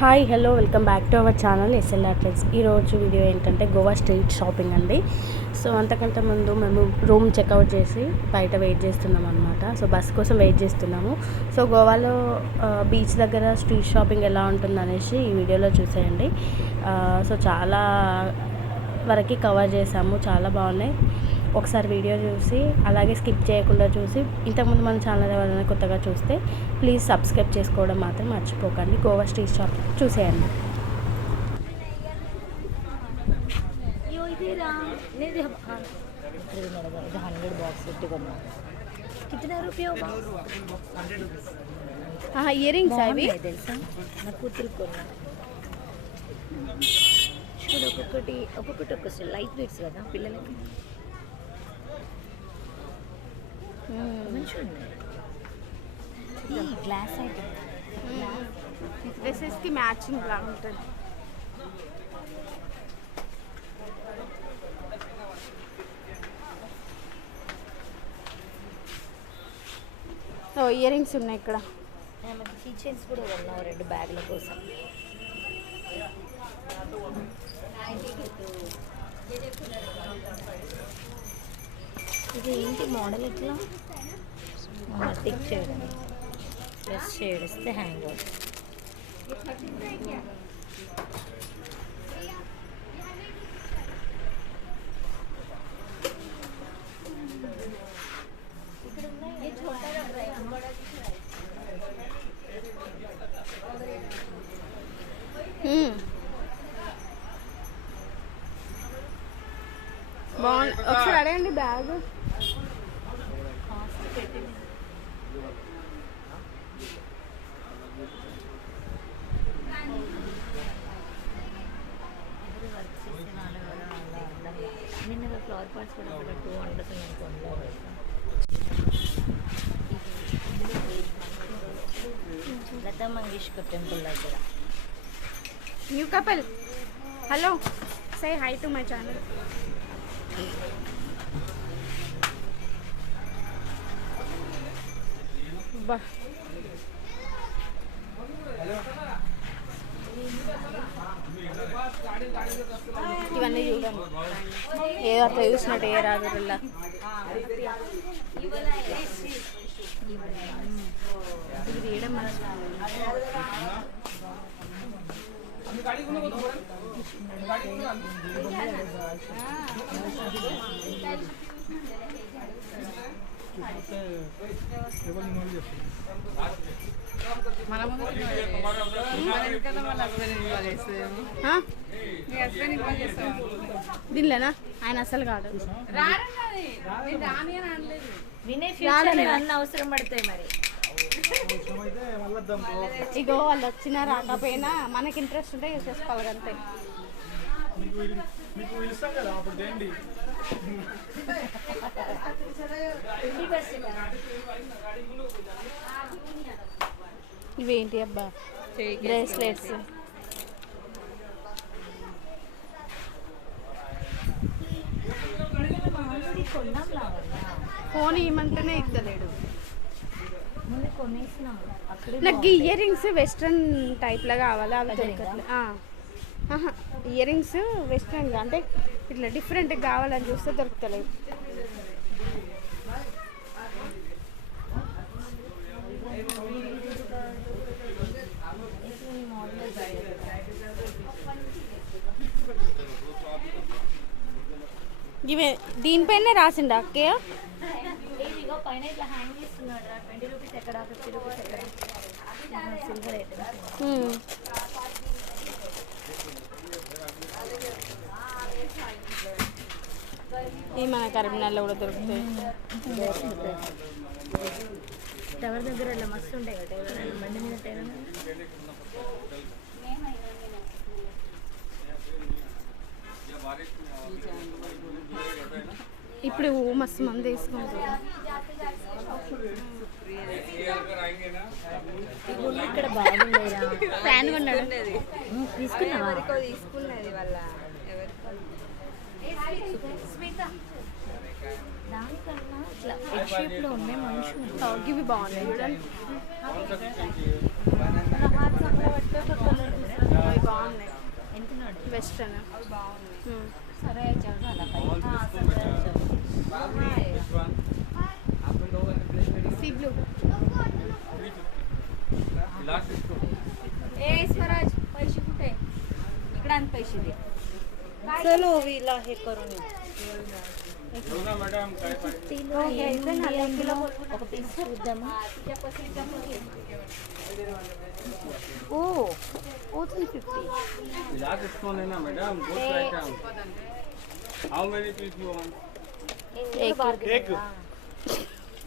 Hi hello welcome back to our channel SLR trends. ఈరోజు video ఏంటంటే Goa street shopping అండి. So అంతకంటే ముందు మేము రూమ్ చెక్అవుట్ చేసి బయట వెయిట్ చేస్తున్నాం అనమాట. సో బస్ కోసం వెయిట్ చేస్తున్నాము. సో గోవాలో బీచ్ దగ్గర స్ట్రీట్ షాపింగ్ ఎలా ఉంటుంది అనేసి ఈ వీడియోలో చూసేయండి. సో చాలా వరకు కవర్ చేసాము, చాలా బాగున్నాయి. ఒకసారి వీడియో చూసి అలాగే స్కిప్ చేయకుండా చూసి, ఇంతకుముందు మన ఛానల్ ఎవరైనా కొత్తగా చూస్తే ప్లీజ్ సబ్స్క్రైబ్ చేసుకోవడం మాత్రం మర్చిపోకండి. గోవా స్ట్రీట్ షాప్ చూసేయండి. ఇయర్ రింగ్స్ అవి తెలుసా, నా కూతురు కొన్నా. చూడు, ఒక్కొక్కటి లైట్ వెయిట్స్ కదా పిల్లలకి. మంచిగా ఉన్నాయి. ఈ గ్లాస్ ఐటమ్ డ్రెస్సెస్కి మ్యాచింగ్ లాగా ఉంటుంది. సో ఇయర్ రింగ్స్ ఉన్నాయి ఇక్కడ. మనకి కీ చైన్స్ కూడా ఉన్నావు 2 బ్యాగుల కోసం. ఇది ఏంటి మోడల్ ఎట్లా టిక్ చేయడం, ప్రెస్ చేస్తే హ్యాంగ్ అవుతుంది. బాగుంది, ఒకసారి అడగండి బ్యాగ్. నిన్న ఫ్లవర్ పాట్స్ కూడా 200 లతా మంగేష్కర్ టెంపుల్ దగ్గర. New couple, hello, say high to my channel. బా, ఇవన్నీ చూడండి, ఏదో అట్లా చూసినట్టు ఏ రాజుల్లా. ఇది తీయడం దీనిలేనా? ఆయన అసలు కాదు, అన్న అవసరం పడతాయి మరి. ఇగో వాళ్ళు వచ్చినా రాకపోయినా మనకి ఇంట్రెస్ట్ ఉంటే యూజ్ చేసుకోవాలి అంతే. ఇవేంటి అబ్బా, బ్రేస్లెట్స్. ఫోన్ ఇవ్వమంటేనే ఇస్తలేడు. నాకు ఇయర్ రింగ్స్ వెస్ట్రన్ టైప్లో కావాలి, అవి దొరకట్లేదు. ఇయర్ రింగ్స్ వెస్ట్రన్గా అంటే ఇట్లా డిఫరెంట్గా కావాలని చూస్తే దొరుకుతలేదు. ఇవే దీనిపైనే రాసిండా అక్కయ్య? పైన ఇట్లా హ్యాంగ్ చేస్తున్నాడు. 20 రూపీస్ ఎక్కడ, 50 రూపీస్ ఎక్కడ. Silver items. ఇది మన కరీంనగర్లో కూడా దొరుకుతాయి. టవర్ దగ్గర ఇలా మస్తు ఉంటాయి కదా, బండి మీద టైర్. ఇప్పుడు మస్తు మంది తీసుకుంటారు. ఇక్కడ బాగుండేదా? ఫ్యాన్ కొన్నాడు, తీసుకున్నావా? తీసుకున్నది వాళ్ళ దానికన్నా ఇట్లా ఎగ్ షేప్లో ఉన్నాయి మంచిగా. ఇవి బాగున్నాయి చూడండి. మన హార్ట్ పట్టుకో చూపిస్తాను. సరే సీ బ్లూ. ए स्वराज पैसे कुठे इकडे आण पैसे दे. चलो विला हे करून येऊ. ఒక పీస్ చూద్దామా? ఓ ఓ 350. Last stone है ना madam, good item. How many piece you want? एक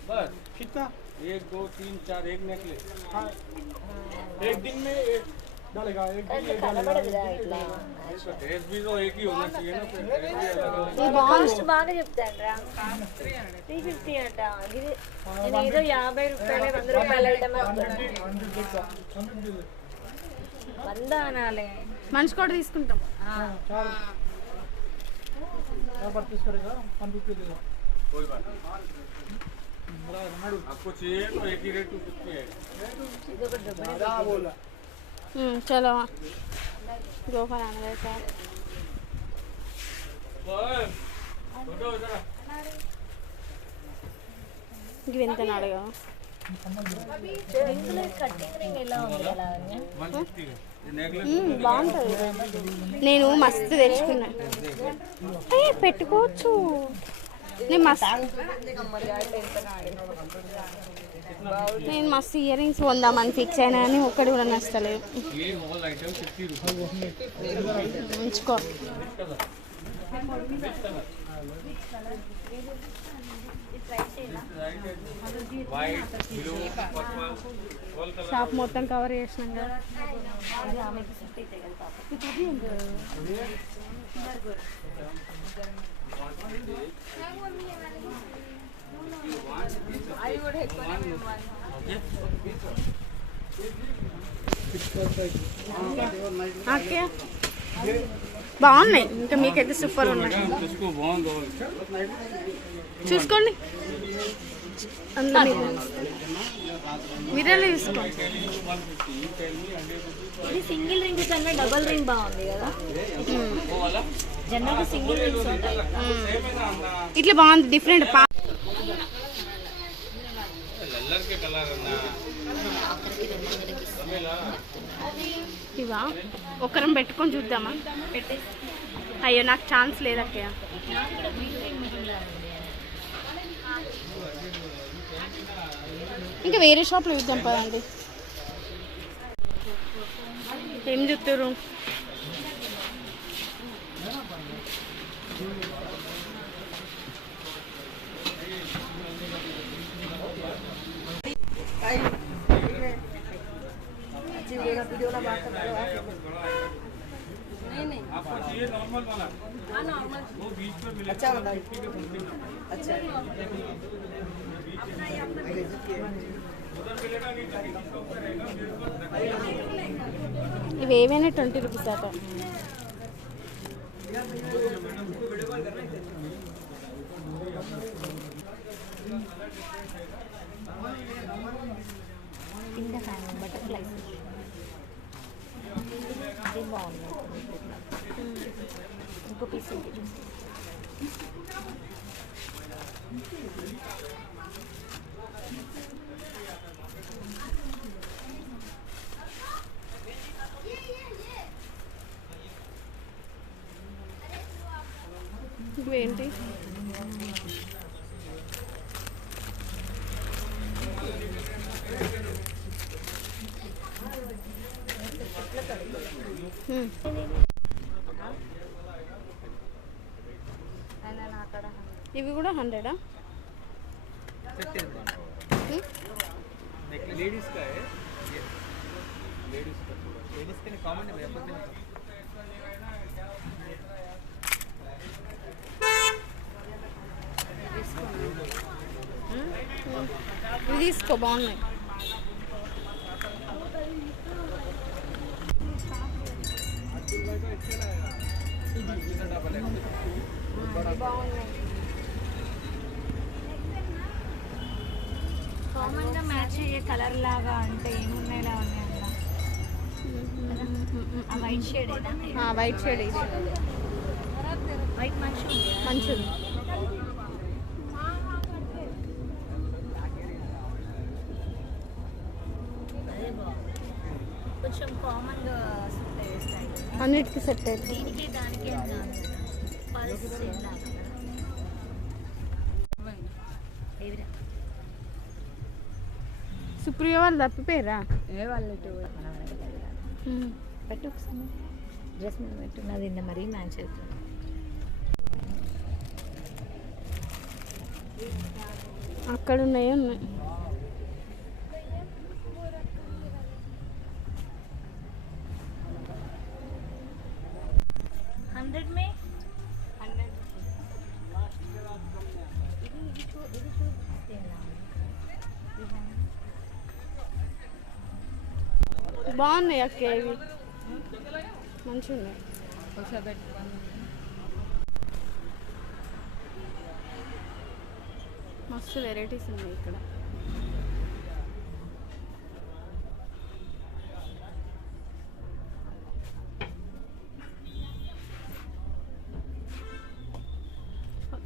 बस कितना? 1 2 3 4 एक नेकलेस. हाँ. एक दिन में एक डालेगा, एक दिन में डालेगा. इसका ड्रेस भी तो एक ही होना चाहिए ना, फिर ड्रेस भी अलग अलग. కాస్ట్ బాగా చెప్తాను రా. 350 అంట. ఇది నేను ఏదో 50 రూపాయలు 100 రూపాయల ఐటమ్ వంద అనాలే. మనిషి కూడా తీసుకుంటాం. कोई बात नहीं. आपको चाहिए तो एक ही रेट 250 है. చలో గో ఫర్ అనదర్ సార్. बस फोटो इधर. ఇవి ఎంత అడగా? ఇందులో కట్టింగ్ రింగ్ ఎలా ఉంది అలా? 150 है. ये नेकलेस బాగుంటుంది. నేను మస్తు తెచ్చుకున్నా. పెట్టుకోవచ్చు. నేను మస్తు ఇయర్ రింగ్స్ కొందామని ఫిక్స్ అయినా కానీ ఒక్కటి కూడా నచ్చలేదు. ये ऑल आइटम 50 रुपये. ఉంచుకో. White blue purple all colour. Shop మొత్తం కవర్ చేసినాం కదా. ఓకే బాగున్నాయి. ఇంకా మీకైతే సూపర్ ఉన్నాయి. इसको बॉन्ड और చూసుకోండి. అందులో మీరే చూసుకోండి. ఇది సింగిల్ రింగ్ కన్నా డబుల్ రింగ్ బాగుంది కదా. జనరల్గా సింగిల్ రింగ్స్ ఉంటాయి. ఇట్లా బాగుంది డిఫరెంట్. लल्लर के कलर है ना. ఇవా ఒకరం పెట్టుకొని చూద్దామా? అయ్యో నాకు ఛాన్స్ లేదక్కయ్య. ఇంకా వేరే షాప్లో చూద్దాం పదండి. ఏం చూస్తారు? आपको चाहिए नॉर्मल वाला? हाँ नॉर्मल. वो बीच में मिलेगा. अच्छा वाला. अच्छा. उधर मिलेगा नहीं, ऊपर रहेगा. ఇవి ఏమైనా 20 రూపీస్ అట. కింద హ్యాంగ్ బటర్ఫ్లైస్ అది బాగుంది. ఇంకో పీస్ ఉంది. ఇవేంటి? ఇవి కూడా 100ఆ? लेडीज का है. लेडीज का लेडीज के लिए कॉमन है भैया. ఇవి తీసుకో బాగున్నాయి. కామన్ గా మ్యాచ్ అయ్యే కలర్ లాగా అంటే ఏమున్నాయి లా ఉన్నాయి అలా. వైట్ షేడ్ ఏనా వైట్ షేడ్ ఇది వైట్ మంచిది. అదే బాగుంది. కొంచెం కామన్ గా సూట్ అయ్యే స్టైల్. అన్నిటికీ సెట్ అయితే దీనికి దానికి పల్స్ ఏవిరా సుప్రియ వాళ్ళు తప్పిపోయారా? ఏ వాళ్ళు పెట్టు ఒకసారి డ్రెస్ మీద పెట్టు. నాది నిన్న మరీ మ్యాచ్ అవుతుంది. అక్కడ ఉన్నాయి. 100 में 100 ఇది బాగున్నాయి అక్క, ఇవి మంచిగా ఉన్నాయి. మస్తు వెరైటీస్ ఉన్నాయి ఇక్కడ.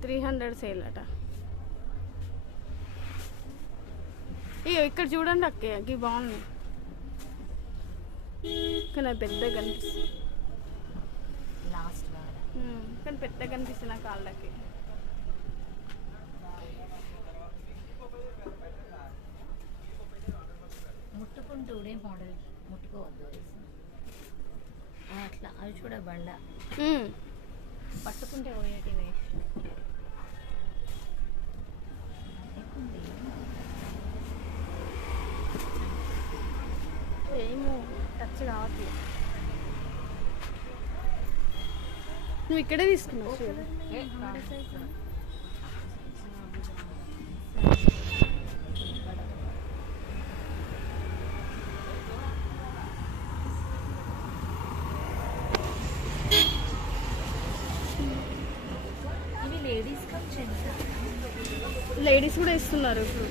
$300 సేల్ అట. ఇక ఇక్కడ చూడండి అక్క, ఇవి బాగున్నాయి కానీ పెద్దగా కనిపిస్తుంది. లాస్ట్ కానీ పెద్దగా కనిపిస్తుంది నా కాళ్ళకి. ముట్టుకుంటూడే మోడల్ ముట్టుకోవద్దు అట్లా. అవి చూడ బండ పట్టుకుంటే పోయేటి వేస్ట్. ఏమో టచ్ కావట్లేదు. నువ్వు ఇక్కడే తీసుకున్నావు చూడు. ఇవి లేడీస్ లేడీస్ కూడా ఇస్తున్నారు ఇప్పుడు.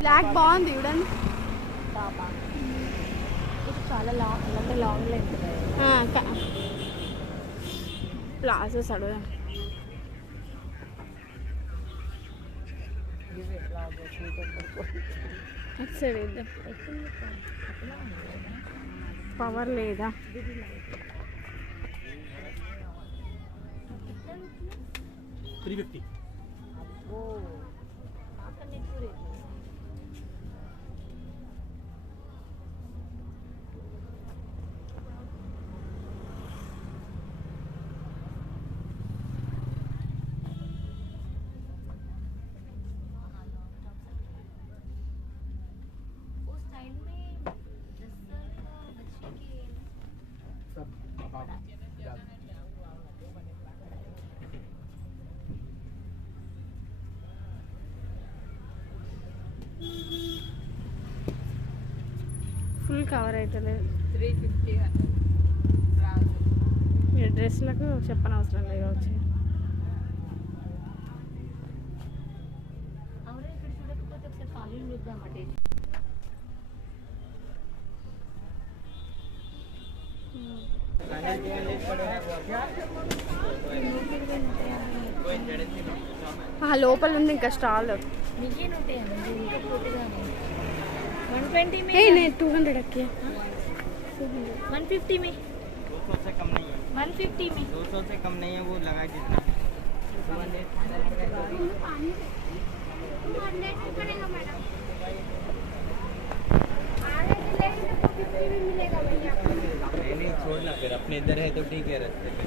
బ్లాక్ బాగుంది చూడండి. ఇది చాలా లాంగ్ అంటే లాంగ్ లెంత్ ప్లాజోస్ అడుగుదాం. సరే పవర్ లేదా? 350. ఫుల్ కవర్ అవుతలేదు. 350 ఈ డ్రెస్లకు చెప్పనవసరం లేదు వచ్చి. అవునా ఇక్కడ చూడకపోతే ఒకసారి కాలేజ్ చూద్దామంటే. లోపల ఉంది ఇంకా స్టాల్. మిగిలిన ఉంటాయండి ఇంకా పూర్తిగానే. 120 में 200 अक्के 150 में 200 से कम नहीं है, 150 में 200 से कम नहीं है, वो लगा जितना नहीं छोड़ना, फिर अपने इधर है तो ठीक है रास्ते में।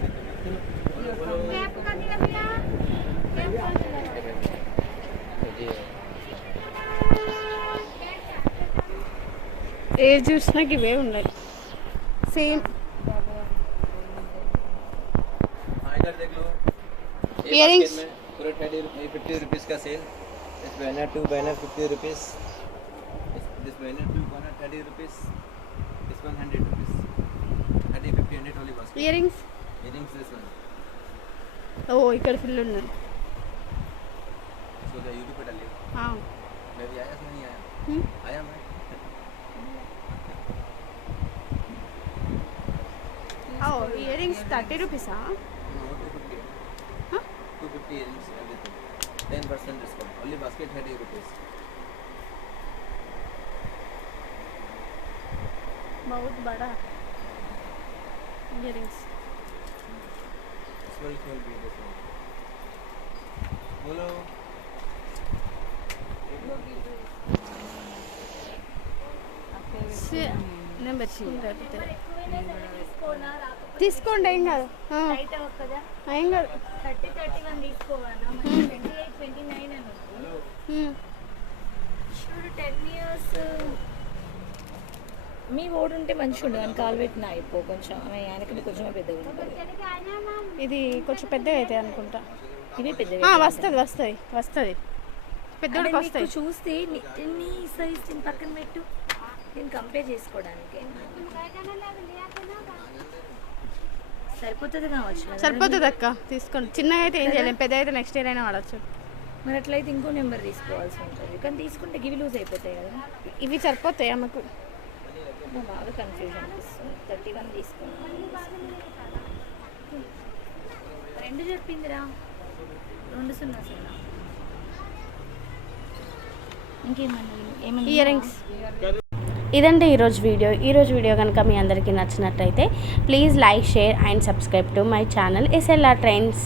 ఏ చూసినా ఇవే ఉన్నాయి సేమ్. इधर देख लो, Earrings? पूरा 50 रुपीज़ का cell. This banner 2 banner 50 rupees. This banner 2 banner 30 rupees. This one 100 rupees. Ear rings Earrings this one. ఓ ఇక్కడ ఫుల్ ఉన్నాయి. So the YouTube पे डालिए. मैं भी आया नहीं आया. आया मैं. ఓ ear rings 30 రూపీసా? No, 250. Huh? 250 earrings everything. 10% discount. Only basket 30 rupees. बहुत बड़ा earrings. This one will be this one. बोलो. నేను పెట్టుకుంటా తీసుకోనా రాకపోతే తీసుకోండి ఏం కాదు. టైట్ అవ్వదు కదా. ఏం కాదు. 30-31 తీసుకోవాలా? మరి 28-29 అని ఉంది. చూడు 10 ఇయర్స్ మీ ఓడు ఉంటే మంచిగా ఉండదు అని కాలు పెట్టిన అయిపో కొంచెం ఆయనకి కొంచెం పెద్దగా ఉంటుంది. ఇది కొంచెం పెద్దగా అవుతాయి అనుకుంటా. ఇవి పెద్దగా వస్తుంది పెద్దోడికి వస్తాయి. చూస్తే నీ సైజ్ దీని పక్కన పెట్టు, దీన్ని కంపేర్ చేసుకోవడానికి సరిపోతుంది కావచ్చు. సరిపోతుంది అక్క, తీసుకోండి. చిన్నగా అయితే ఏం చేయలేం, పెద్ద అయితే నెక్స్ట్ ఇయర్ అయినా వాడచ్చు. మరి అట్లయితే ఇంకో నెంబర్ తీసుకోవాల్సి ఉంటుంది. కానీ తీసుకుంటే గివి లూజ్ అయిపోతాయి కదా. ఇవి సరిపోతాయి ఆమెకు. నాకు బాగా కన్ఫ్యూజన్ అనిపిస్తుంది. 31 తీసుకున్నాను. 2 చెప్పిందిరా, 200. ఇంకేమన్నా ఇయర్ రింగ్స్. ఇదంటే ఈరోజు వీడియో కనుక మీ అందరికీ నచ్చినట్టయితే please like, share and subscribe to my channel SLR Trends.